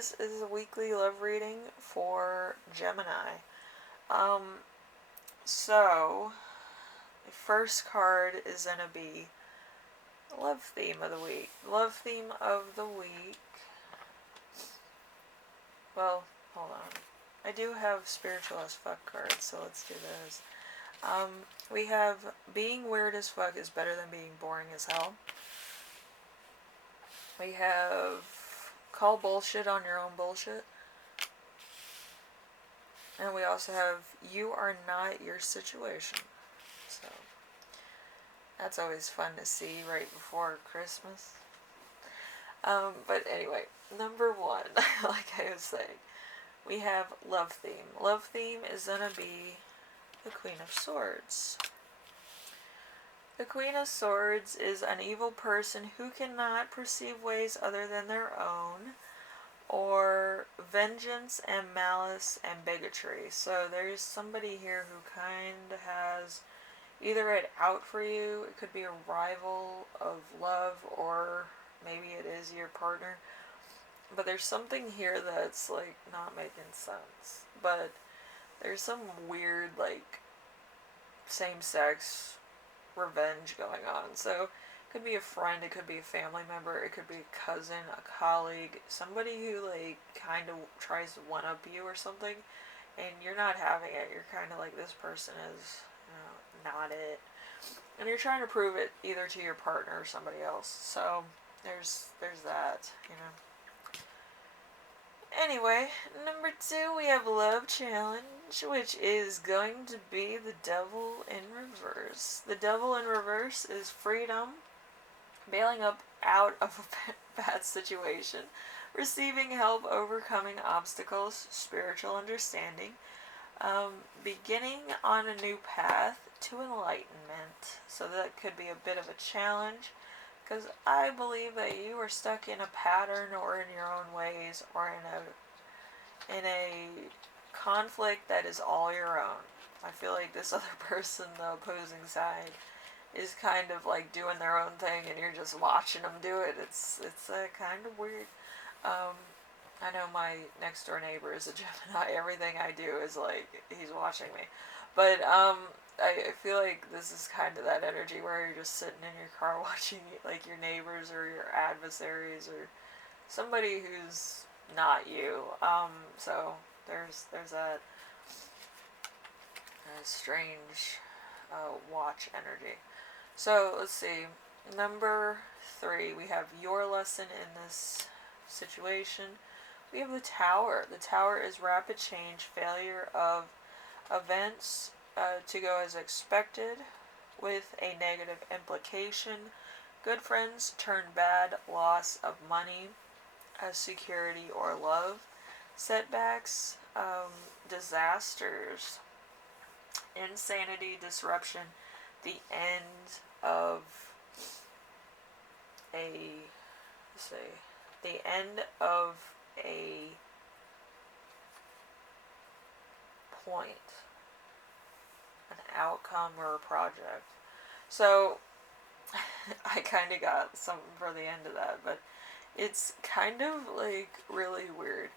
this is a weekly love reading for Gemini. Um, so, the first card is going to be love theme of the week. Love theme of the week. Well, hold on. I do have spiritual as fuck cards, so let's do those. We have being weird as fuck is better than being boring as hell. We have call bullshit on your own bullshit. And we also have you are not your situation. So that's always fun to see right before Christmas. But anyway, number one, like I was saying, we have love theme. Love theme is gonna be the Queen of Swords. The Queen of Swords is an evil person who cannot perceive ways other than their own, or vengeance and malice and bigotry. So there's somebody here who kind of has either it out for you, it could be a rival of love, or maybe it is your partner. But there's something here that's like not making sense. But there's some weird like same-sex revenge going on. So it could be a friend, it could be a family member, it could be a cousin, a colleague, somebody who like kind of tries to one up you or something, and you're not having it. You're kind of like, this person is, not it, and you're trying to prove it either to your partner or somebody else. So there's that. Anyway, number 2, we have Love Challenge, which is going to be the Devil in Reverse. The Devil in Reverse is freedom, bailing up out of a bad situation, receiving help, overcoming obstacles, spiritual understanding, beginning on a new path to enlightenment. So that could be a bit of a challenge, because I believe that you are stuck in a pattern or in your own ways, or in a conflict that is all your own. I feel like this other person, the opposing side, is kind of like doing their own thing, and you're just watching them do it. It's kind of weird. I know my next door neighbor is a Gemini. Everything I do is like he's watching me. But I feel like this is kind of that energy where you're just sitting in your car watching like your neighbors or your adversaries or somebody who's not you. So there's that strange watch energy. So let's see. Number 3, we have your lesson in this situation. We have the Tower. The Tower is rapid change, failure of events to go as expected with a negative implication. Good friends turn bad, loss of money, security or love, setbacks, disasters, insanity, disruption, the end of a point, an outcome or a project. So I kind of got something for the end of that, but it's kind of like really weird.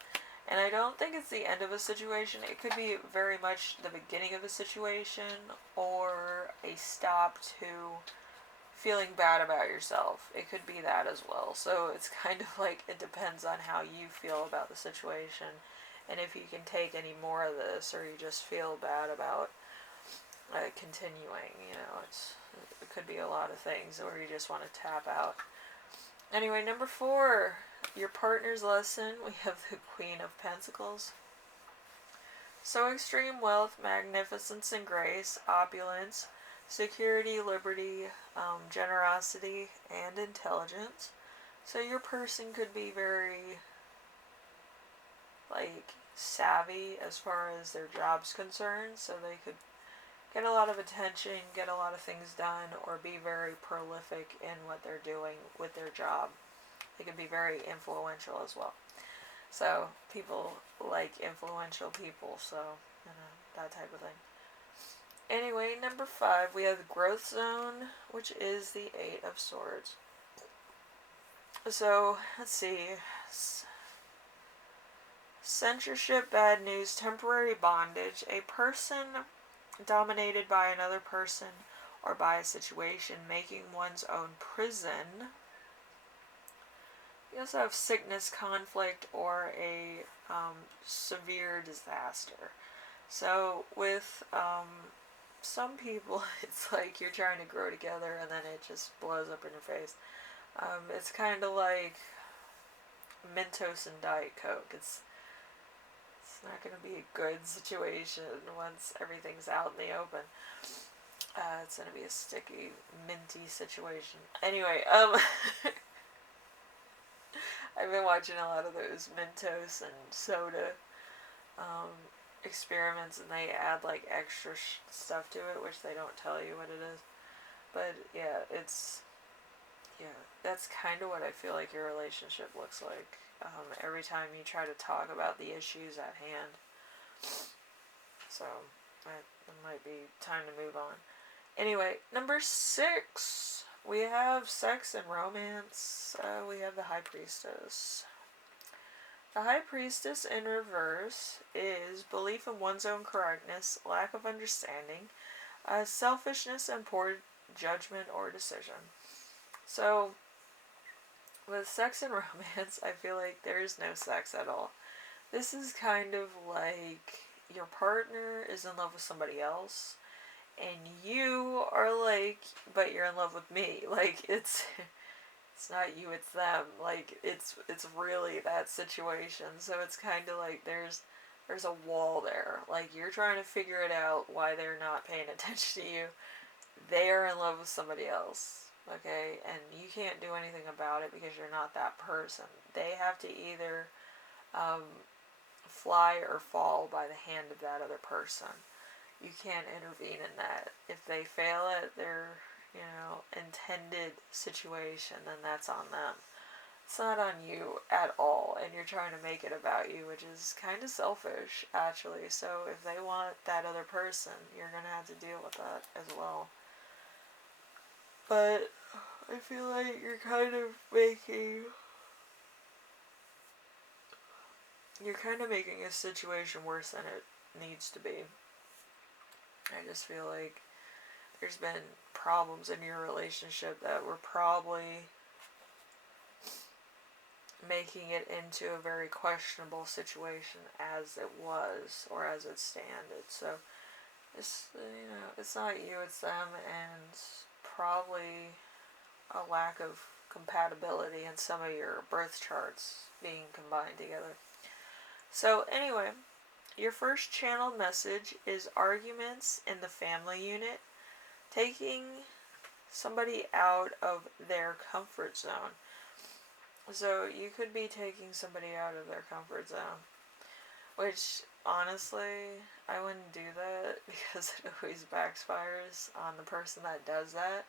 And I don't think it's the end of a situation. It could be very much the beginning of a situation or a stop to feeling bad about yourself. It could be that as well. So it's kind of like it depends on how you feel about the situation and if you can take any more of this, or you just feel bad about continuing. It could be a lot of things, or you just want to tap out. Anyway, number 4, your partner's lesson. We have the Queen of Pentacles. So extreme wealth, magnificence and grace, opulence, security, liberty, generosity, and intelligence. So your person could be very savvy as far as their job's concerned, so they could get a lot of attention, get a lot of things done, or be very prolific in what they're doing with their job. They could be very influential as well. So people like influential people, so that type of thing. Anyway, number 5, we have the growth zone, which is the 8 of Swords. So let's see. censorship, bad news, temporary bondage, a person dominated by another person or by a situation, making one's own prison. You also have sickness, conflict, or a severe disaster. So with some people, it's like you're trying to grow together and then it just blows up in your face. It's kind of like Mentos and Diet Coke. It's not going to be a good situation once everything's out in the open. It's going to be a sticky, minty situation. Anyway, I've been watching a lot of those Mentos and soda um, experiments, and they add like extra stuff to it, which they don't tell you what it is. But yeah, that's kind of what I feel like your relationship looks like. Every time you try to talk about the issues at hand. So, it might be time to move on. Anyway, number 6, we have sex and romance. We have the High Priestess. The High Priestess in reverse is belief in one's own correctness, lack of understanding, selfishness, and poor judgment or decision. So, with sex and romance, I feel like there is no sex at all. This is kind of like your partner is in love with somebody else, and you are like, but you're in love with me. Like, it's not you, it's them. Like, it's really that situation. So it's kind of like there's a wall there. Like, you're trying to figure it out why they're not paying attention to you. They are in love with somebody else, okay? And you can't do anything about it because you're not that person. They have to either fly or fall by the hand of that other person. You can't intervene in that. If they fail at their, intended situation, then that's on them. It's not on you at all, and you're trying to make it about you, which is kind of selfish, actually. So if they want that other person, you're going to have to deal with that as well. But I feel like you're kind of making a situation worse than it needs to be. I just feel like there's been problems in your relationship that were probably making it into a very questionable situation as it was, or as it standed. So it's it's not you, it's them, and probably a lack of compatibility in some of your birth charts being combined together. So anyway, your first channeled message is arguments in the family unit, taking somebody out of their comfort zone. So you could be taking somebody out of their comfort zone, which honestly, I wouldn't do that because it always backfires on the person that does that.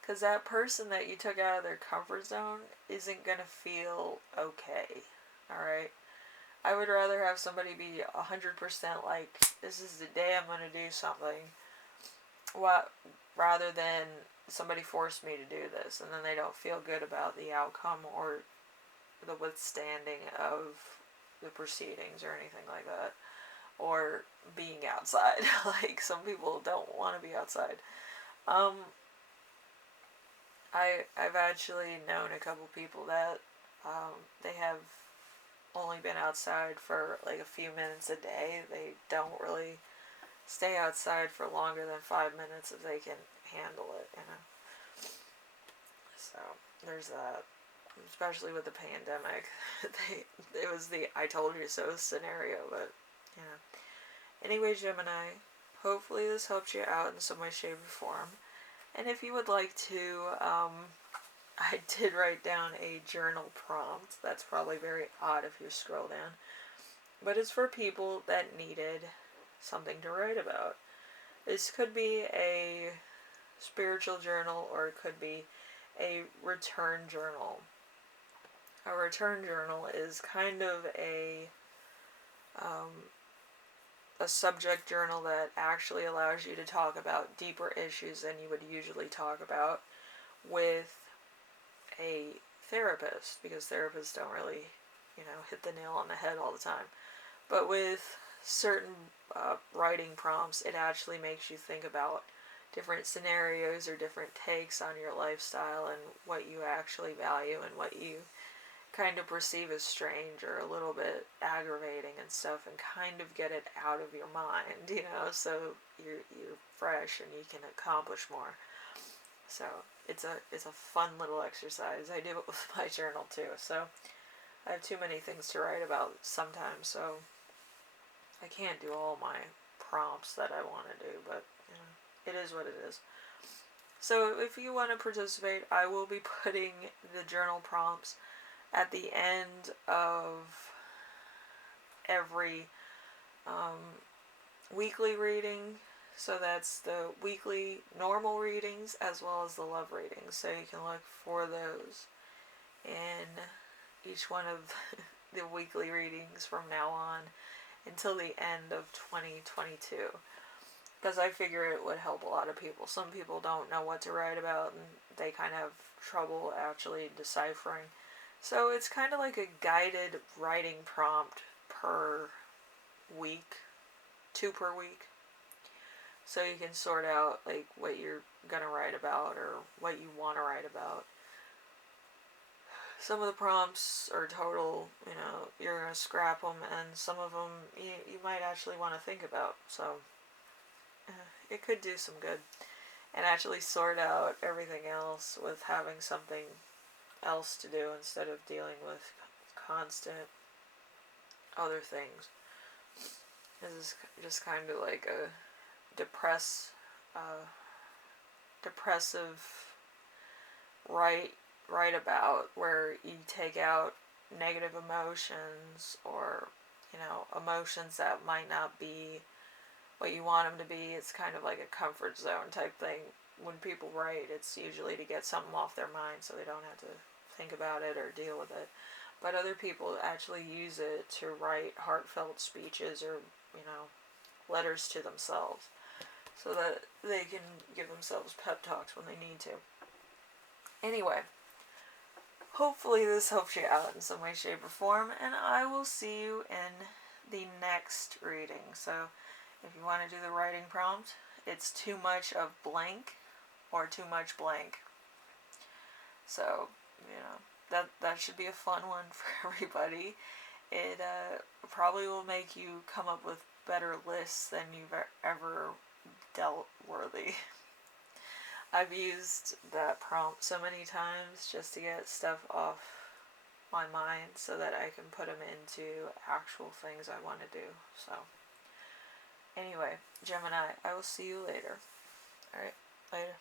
Because that person that you took out of their comfort zone isn't going to feel okay, alright? I would rather have somebody be 100% like, this is the day I'm going to do something, rather than somebody forced me to do this, and then they don't feel good about the outcome or the withstanding of the proceedings or anything like that, or being outside. Like, some people don't want to be outside. I've actually known a couple people that they have only been outside for like a few minutes a day. They don't really stay outside for longer than 5 minutes if they can handle it, So there's that. Especially with the pandemic, it was the "I told you so" scenario. But anyway, Gemini, hopefully this helps you out in some way, shape, or form. And if you would like to, I did write down a journal prompt. That's probably very odd if you scroll down, but it's for people that needed something to write about. This could be a spiritual journal, or it could be a return journal. A return journal is kind of a subject journal that actually allows you to talk about deeper issues than you would usually talk about with a therapist, because therapists don't really, hit the nail on the head all the time. But with certain writing prompts, it actually makes you think about different scenarios or different takes on your lifestyle and what you actually value and what you kind of perceive as strange or a little bit aggravating and stuff, and kind of get it out of your mind, so you're fresh and you can accomplish more. So it's a fun little exercise. I do it with my journal too. So I have too many things to write about sometimes, so I can't do all my prompts that I want to do, but it is what it is. So if you want to participate, I will be putting the journal prompts at the end of every weekly reading. So that's the weekly normal readings as well as the love readings. So you can look for those in each one of the weekly readings from now on until the end of 2022. Because I figure it would help a lot of people. Some people don't know what to write about and they kind of have trouble actually deciphering. So it's kind of like a guided writing prompt per week, 2 per week. So you can sort out like what you're gonna write about or what you want to write about. Some of the prompts are total, you're gonna scrap them, and some of them you might actually want to think about. So it could do some good, and actually sort out everything else with having something else to do instead of dealing with constant other things. This is just kind of like a depressive write about, where you take out negative emotions or emotions that might not be what you want them to be. It's kind of like a comfort zone type thing. When people write, it's usually to get something off their mind so they don't have to think about it or deal with it. But other people actually use it to write heartfelt speeches or letters to themselves, so that they can give themselves pep talks when they need to. Anyway, hopefully this helps you out in some way, shape, or form, and I will see you in the next reading. So if you want to do the writing prompt, it's too much of blank or too much blank. So, that should be a fun one for everybody. It probably will make you come up with better lists than you've ever dealt worthy. I've used that prompt so many times just to get stuff off my mind so that I can put them into actual things I want to do. So, anyway, Gemini, I will see you later. Alright, later.